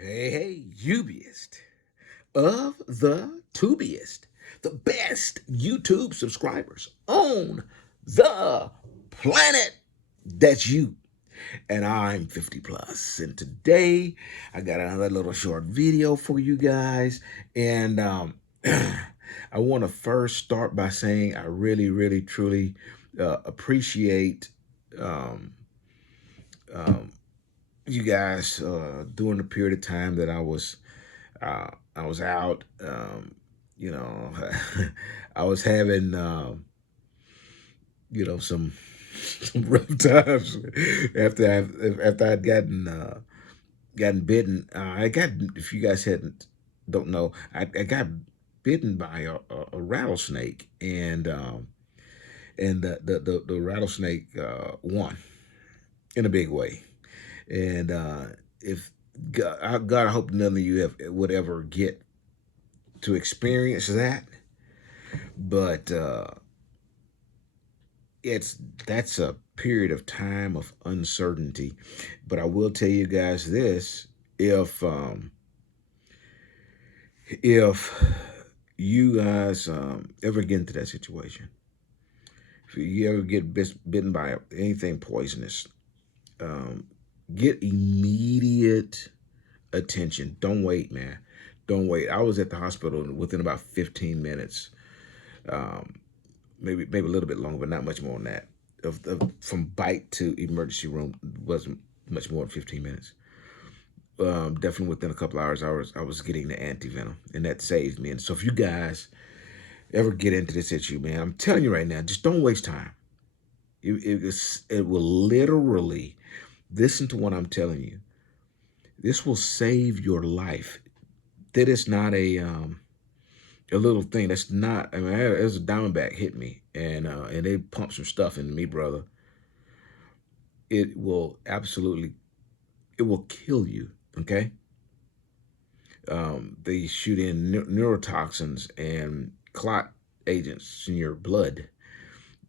Hey, Ubiest of the tubiest, the best YouTube subscribers on the planet. That's you. And I'm 50 plus. And today I got another little short video for you guys. And I want to first start by saying I really, really, truly appreciate um, um, you guys during the period of time that I was out. You know, I was having some some rough times after I'd gotten bitten. I got, if you guys hadn't don't know, I got bitten by a rattlesnake, and the rattlesnake won in a big way. And if God, I hope none of you would ever get to experience that. But it's that's a period of time of uncertainty. But I will tell you guys this: if if you guys ever get into that situation, if you ever get bitten by anything poisonous, um, get immediate attention. Don't wait, man. Don't wait. I was at the hospital within about 15 minutes. Um, maybe a little bit longer, but not much more than that. From bite to emergency room wasn't much more than 15 minutes. Definitely within a couple hours, I was getting the antivenom, and that saved me. And so, if you guys ever get into this issue, man, I'm telling you right now, just don't waste time. It will literally, listen to what I'm telling you. This will save your life. That is not a little thing. That's not. I mean, there's a diamondback hit me, and they pumped some stuff into me, brother. It will absolutely, it will kill you. Okay. They shoot in neurotoxins and clot agents in your blood,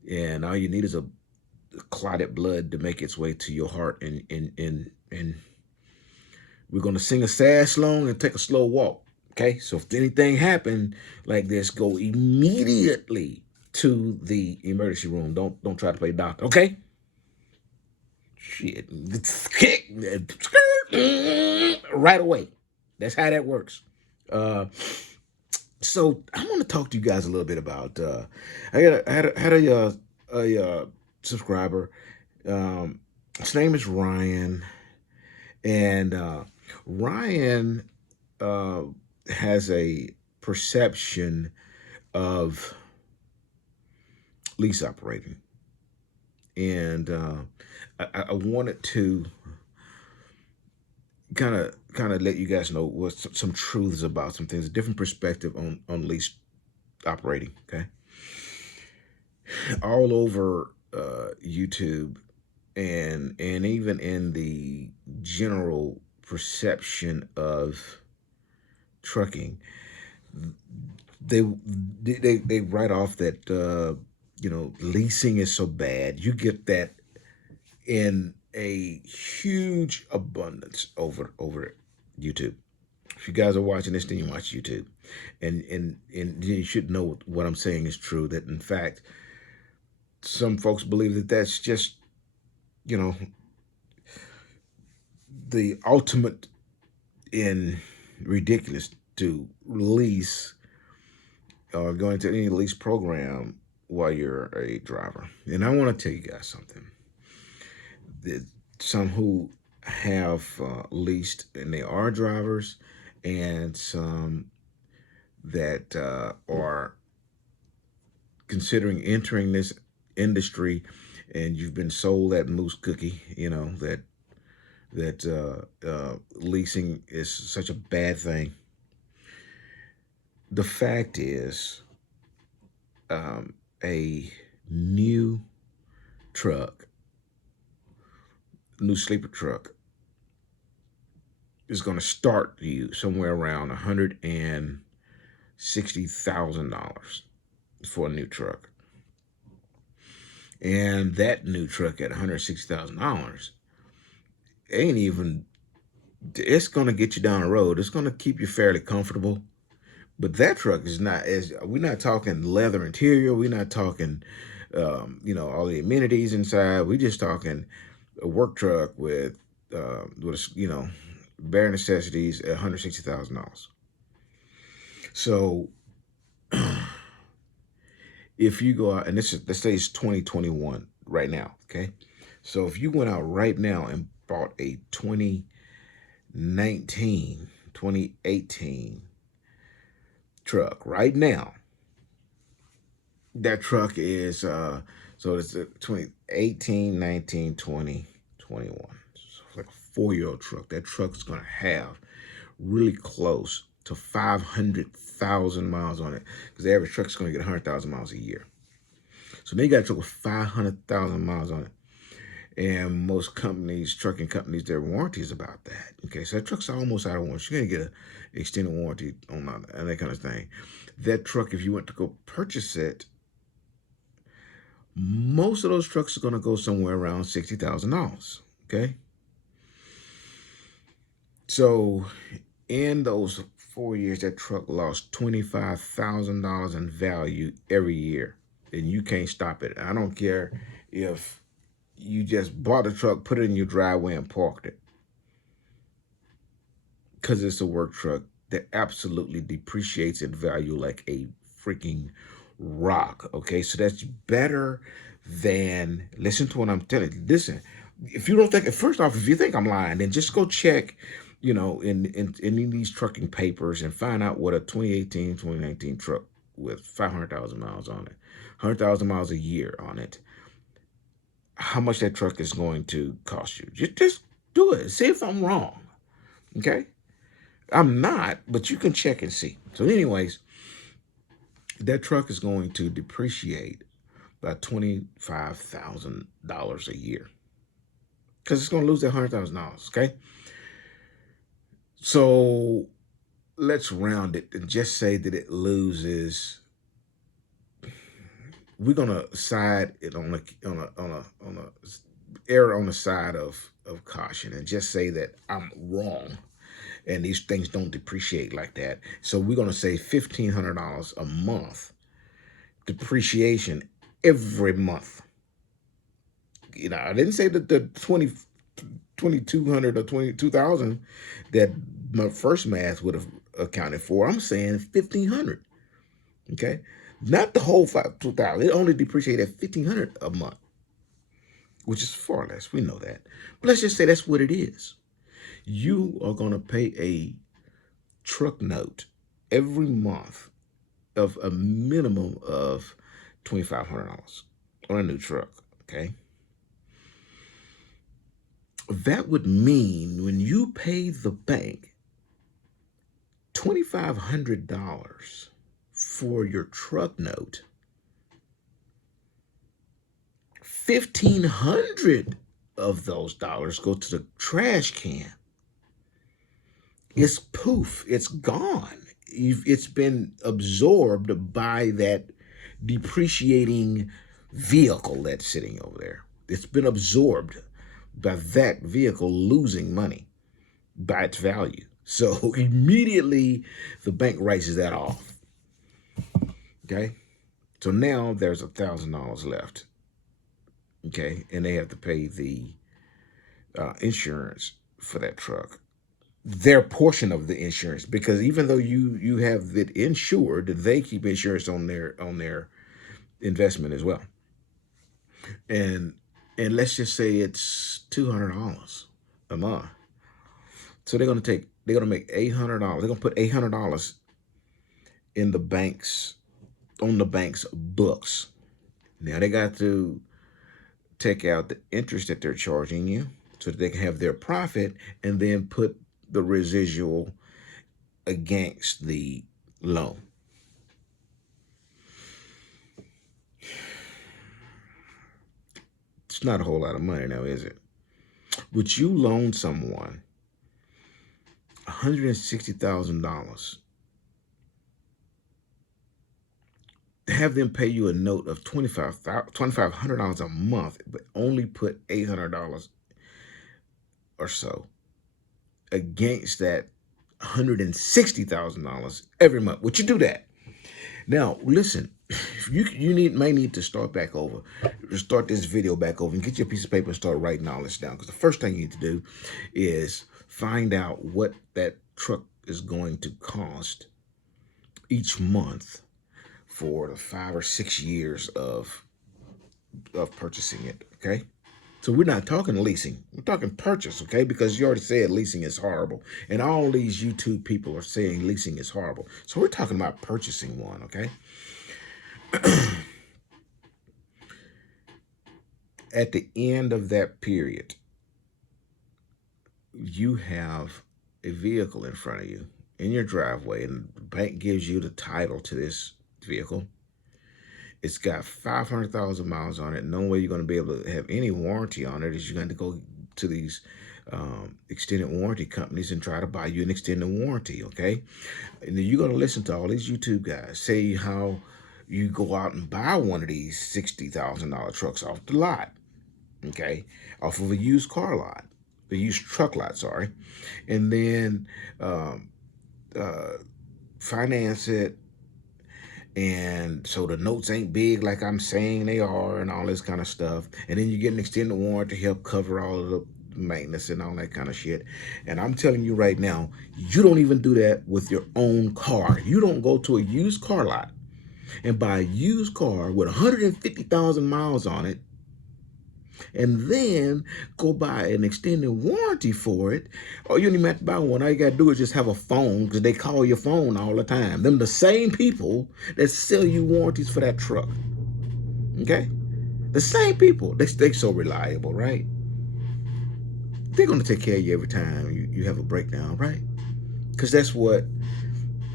and all you need is a clotted blood to make its way to your heart. And we're gonna sing a sad song and take a slow walk. Okay, so if anything happened like this, go immediately to the emergency room. Don't try to play doctor. Okay. Shit, kick right away. That's how that works. Uh, so I want to talk to you guys a little bit about. I had a subscriber. Um, his name is Ryan, and Ryan uh, has a perception of lease operating, and I wanted to kind of let you guys know what some truths about some things, a different perspective on lease operating. Okay, all over YouTube, and even in the general perception of trucking, they they write off that leasing is so bad. You get that in a huge abundance over YouTube. If you guys are watching this, then you watch YouTube, and you should know what I'm saying is true. That in fact, some folks believe that that's just you know the ultimate in ridiculous to lease or going to any lease program while you're a driver. And I want to tell you guys something. That some who have leased and they are drivers, and some that are considering entering this industry, and you've been sold that moose cookie, that leasing is such a bad thing. The fact is, a new truck, new sleeper truck, is going to start you somewhere around $160,000 for a new truck. And that new truck at $160,000 ain't even it's going to get you down the road. It's going to keep you fairly comfortable. But that truck is not as, we're not talking leather interior. We're not talking, all the amenities inside. We're just talking a work truck with bare necessities at $160,000. So if you go out, and let's say it's 2021 right now, okay? So if you went out right now and bought a 2018 truck right now, that truck is, so it's a 2018, 19, 20, 21. It's like a 4-year-old truck. That truck is going to have really close to 500,000 miles on it, because the average truck is going to get 100,000 miles a year. So they got a truck with 500,000 miles on it. And most companies, trucking companies, their warranty is about that. Okay, so that truck's almost out of warranty. You're going to get an extended warranty on that kind of thing. That truck, if you went to go purchase it, most of those trucks are going to go somewhere around $60,000. Okay, so in those 4 years, that truck lost $25,000 in value every year, and you can't stop it. I don't care if you just bought a truck, put it in your driveway, and parked it, because it's a work truck that absolutely depreciates in value like a freaking rock. Okay, so that's better than, listen to what I'm telling you. Listen, if you don't think, first off, if you think I'm lying, then just go check, in these trucking papers and find out what a 2018, 2019 truck with 500,000 miles on it, 100,000 miles a year on it, how much that truck is going to cost you. Just do it. See if I'm wrong. Okay? I'm not, but you can check and see. So anyways, that truck is going to depreciate by $25,000 a year, because it's going to lose that $100,000. Okay? So let's round it and just say that it loses. We're gonna side it on a error on the side of caution, and just say that I'm wrong and these things don't depreciate like that. So we're gonna say $1,500 a month depreciation every month. I didn't say that the 2,200 or 22,000 that my first math would have accounted for. I'm saying 1,500. Okay, not the whole 2,000. It only depreciated at 1,500 a month, which is far less. We know that. But let's just say that's what it is. You are going to pay a truck note every month of a minimum of $2,500 on a new truck. Okay. That would mean when you pay the bank $2,500 for your truck note, 1,500 of those dollars go to the trash can. It's poof, it's gone. It's been absorbed by that depreciating vehicle that's sitting over there. It's been absorbed by that vehicle losing money by its value. So immediately the bank writes that off. Okay, so now there's $1,000 left. Okay, and they have to pay the insurance for that truck, their portion of the insurance, because even though you have it insured, they keep insurance on their investment as well. And let's just say it's $200 a month. So they're gonna make $800. They're gonna put $800 in the bank's books. Now they got to take out the interest that they're charging you so that they can have their profit, and then put the residual against the loan. It's not a whole lot of money now, is it? Would you loan someone $160,000 to have them pay you a note of $2,500 a month, but only put $800 or so against that $160,000 every month. Would you do that? Now, listen, you may need to start back over, start this video back over, and get your piece of paper and start writing all this down. Because the first thing you need to do is find out what that truck is going to cost each month for the 5 or 6 years of purchasing it. Okay. So we're not talking leasing. We're talking purchase, okay? Because you already said leasing is horrible. And all these YouTube people are saying leasing is horrible. So we're talking about purchasing one, okay? At the end of that period, you have a vehicle in front of you in your driveway, and the bank gives you the title to this vehicle. It's got 500,000 miles on it. No way you're going to be able to have any warranty on it is you're going to go to these extended warranty companies and try to buy you an extended warranty, okay? And then you're going to listen to all these YouTube guys say how you go out and buy one of these $60,000 trucks off the lot, okay? Off of a used car lot, a used truck lot, sorry. And then finance it. And so the notes ain't big like I'm saying they are and all this kind of stuff. And then you get an extended warranty to help cover all of the maintenance and all that kind of shit. And I'm telling you right now, you don't even do that with your own car. You don't go to a used car lot and buy a used car with 150,000 miles on it and then go buy an extended warranty for it. Or you don't even have to buy one. All you got to do is just have a phone, because they call your phone all the time. Them the same people that sell you warranties for that truck. Okay? The same people. They so reliable, right? They're going to take care of you every time you have a breakdown, right? Because that's what,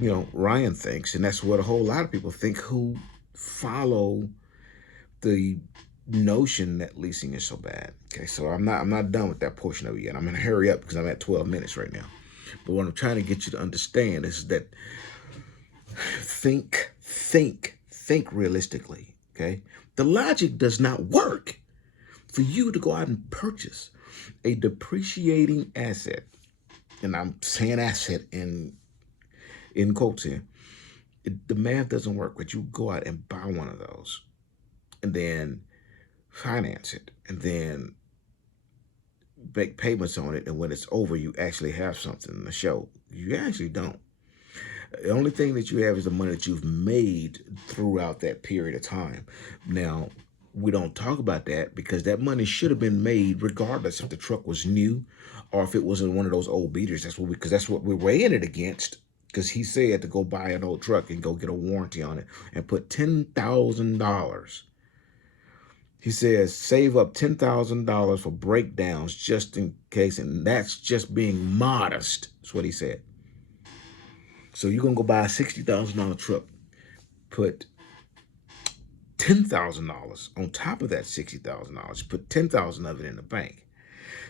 Ryan thinks, and that's what a whole lot of people think who follow the notion that leasing is so bad. Okay, so I'm not done with that portion of it yet. I'm gonna hurry up because I'm at 12 minutes right now. But what I'm trying to get you to understand is that think realistically. Okay, the logic does not work for you to go out and purchase a depreciating asset, and I'm saying asset in quotes here. The math doesn't work, but you go out and buy one of those, and then finance it, and then make payments on it, and when it's over, you actually have something to show. You actually don't. The only thing that you have is the money that you've made throughout that period of time. Now, we don't talk about that because that money should have been made regardless if the truck was new or if it wasn't one of those old beaters. Because that's what we're weighing it against. Because he said to go buy an old truck and go get a warranty on it and put $10,000. He says, save up $10,000 for breakdowns just in case, and that's just being modest. That's what he said. So you're going to go buy a $60,000 truck, put $10,000 on top of that $60,000, put $10,000 of it in the bank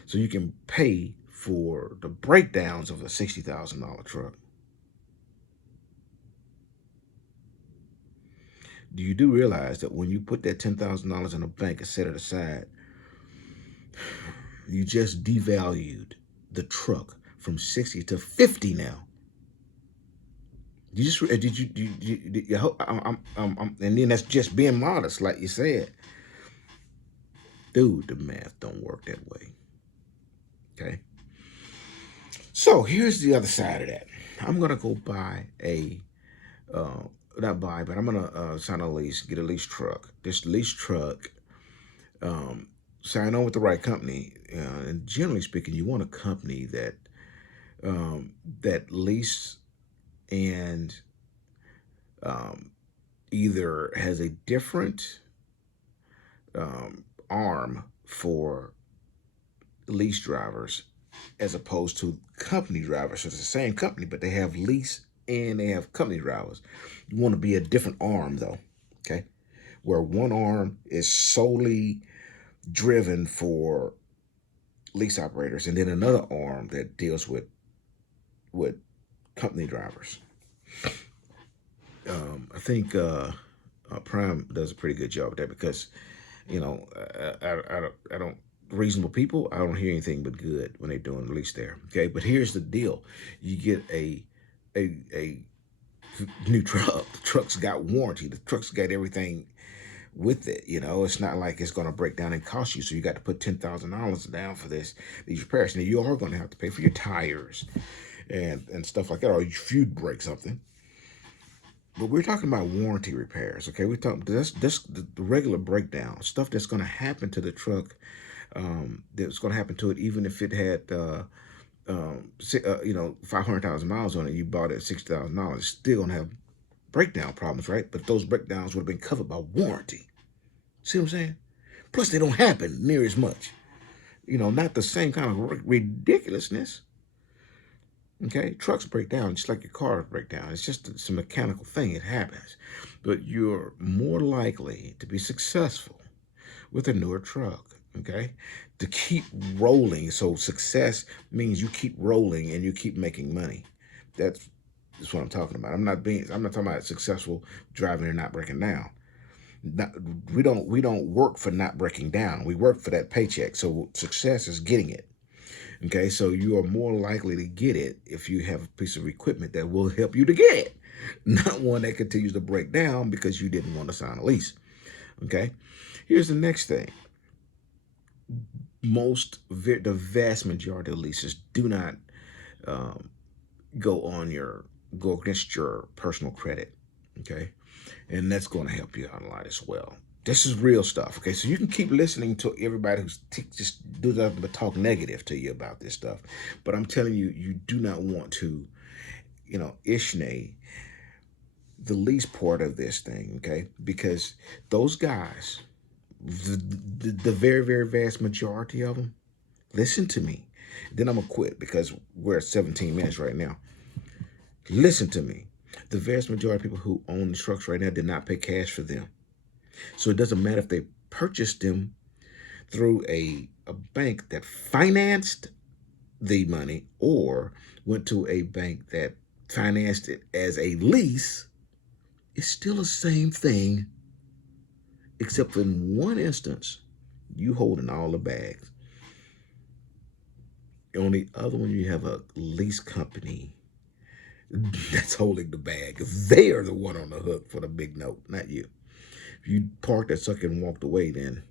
so you can pay for the breakdowns of a $60,000 truck. Do you realize that when you put that $10,000 in a bank and set it aside, you just devalued the truck from 60 to 50 now? And then that's just being modest, like you said. Dude, the math don't work that way. Okay? So here's the other side of that. I'm going to go buy not buy, but I'm going to sign a lease, get a lease truck. This lease truck, sign on with the right company. And generally speaking, you want a company that lease and either has a different arm for lease drivers as opposed to company drivers. So it's the same company, but they have lease and they have company drivers. You want to be a different arm though, okay? Where one arm is solely driven for lease operators and then another arm that deals with company drivers. I think Prime does a pretty good job with that because, I don't reasonable people, I don't hear anything but good when they're doing the lease there. Okay, but here's the deal: you get a new truck. The truck's got warranty. The truck's got everything with it. You know, it's not like it's going to break down and cost you. So you got to put $10,000 down for these repairs. Now you are going to have to pay for your tires and stuff like that, or if you break something. But we're talking about warranty repairs, okay? We're talking that's the regular breakdown stuff that's going to happen to the truck. That's going to happen to it, even if it had, 500,000 miles on it. You bought it at $60,000. It's still going to have breakdown problems, right? But those breakdowns would have been covered by warranty. See what I'm saying? Plus, they don't happen near as much. You know, not the same kind of ridiculousness. Okay, trucks break down just like your cars break down. It's a mechanical thing. It happens. But you're more likely to be successful with a newer truck, okay? To keep rolling. So success means you keep rolling and you keep making money. That's what I'm talking about. I'm not talking about successful driving and not breaking down. We don't work for not breaking down. We work for that paycheck. So success is getting it. Okay, so you are more likely to get it if you have a piece of equipment that will help you to get it, not one that continues to break down because you didn't want to sign a lease. Okay, here's the next thing. The vast majority of leases do not go against your personal credit. Okay, and that's going to help you out a lot as well. This is real stuff, okay? So you can keep listening to everybody who's just do nothing but talk negative to you about this stuff. But I'm telling you, you do not want to, ishnay the least part of this thing, okay? Because those guys, the very, very vast majority of them, listen to me. Then I'm going to quit because we're at 17 minutes right now. Listen to me. The vast majority of people who own the trucks right now did not pay cash for them. So it doesn't matter if they purchased them through a bank that financed the money or went to a bank that financed it as a lease. It's still the same thing, except in one instance, you holding all the bags. On the other one, you have a lease company that's holding the bag. They are the one on the hook for the big note, not you. If you parked that sucker and walked away, then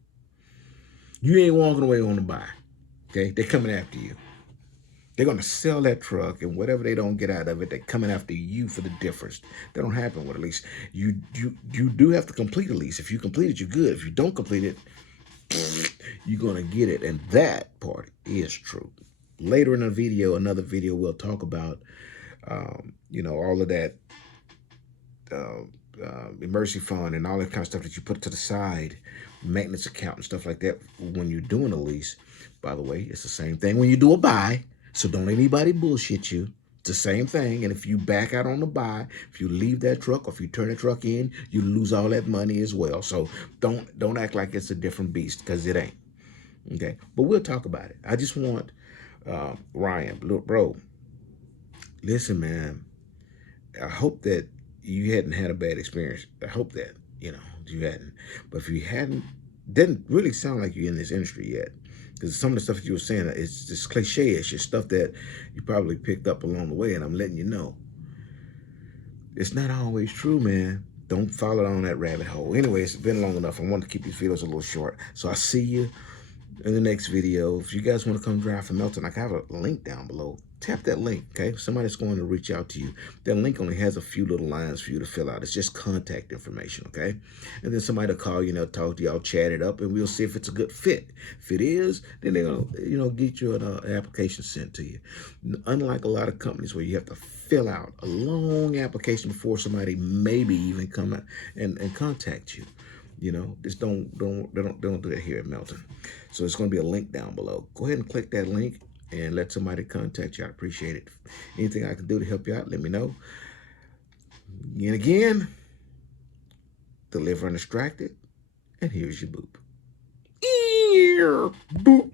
you ain't walking away on the buy. Okay? They're coming after you. They're going to sell that truck, and whatever they don't get out of it, they're coming after you for the difference. That don't happen with a lease. You do have to complete a lease. If you complete it, you're good. If you don't complete it, you're going to get it. And that part is true. Later in another video, we'll talk about, all of that emergency fund and all that kind of stuff that you put to the side, maintenance account and stuff like that when you're doing a lease. By the way, it's the same thing when you do a buy. So don't let anybody bullshit you. It's the same thing. And if you back out on the buy, if you leave that truck or if you turn the truck in, you lose all that money as well. So don't act like it's a different beast, because it ain't. Okay, but we'll talk about it. I just want Ryan, look, bro, listen, man, I hope that you hadn't had a bad experience. I hope that, you hadn't. But if you hadn't, didn't really sound like you're in this industry yet. Because some of the stuff that you were saying, it's just cliche-ish. It's stuff that you probably picked up along the way, and I'm letting you know. It's not always true, man. Don't follow down that rabbit hole. Anyway, it's been long enough. I want to keep these videos a little short. So I'll see you in the next video. If you guys want to come drive from Melton, I have a link down below. Tap that link, okay? Somebody's going to reach out to you. That link only has a few little lines for you to fill out. It's just contact information, okay? And then somebody will call you, and they'll talk to you. I'll chat it up, and we'll see if it's a good fit. If it is, then they're going to, get you an application sent to you. Unlike a lot of companies where you have to fill out a long application before somebody maybe even come out and contact you. Just don't do that here at Melton. So it's going to be a link down below. Go ahead and click that link and let somebody contact you. I appreciate it. Anything I can do to help you out, let me know. And again, deliver undistracted. And here's your boop. Boop.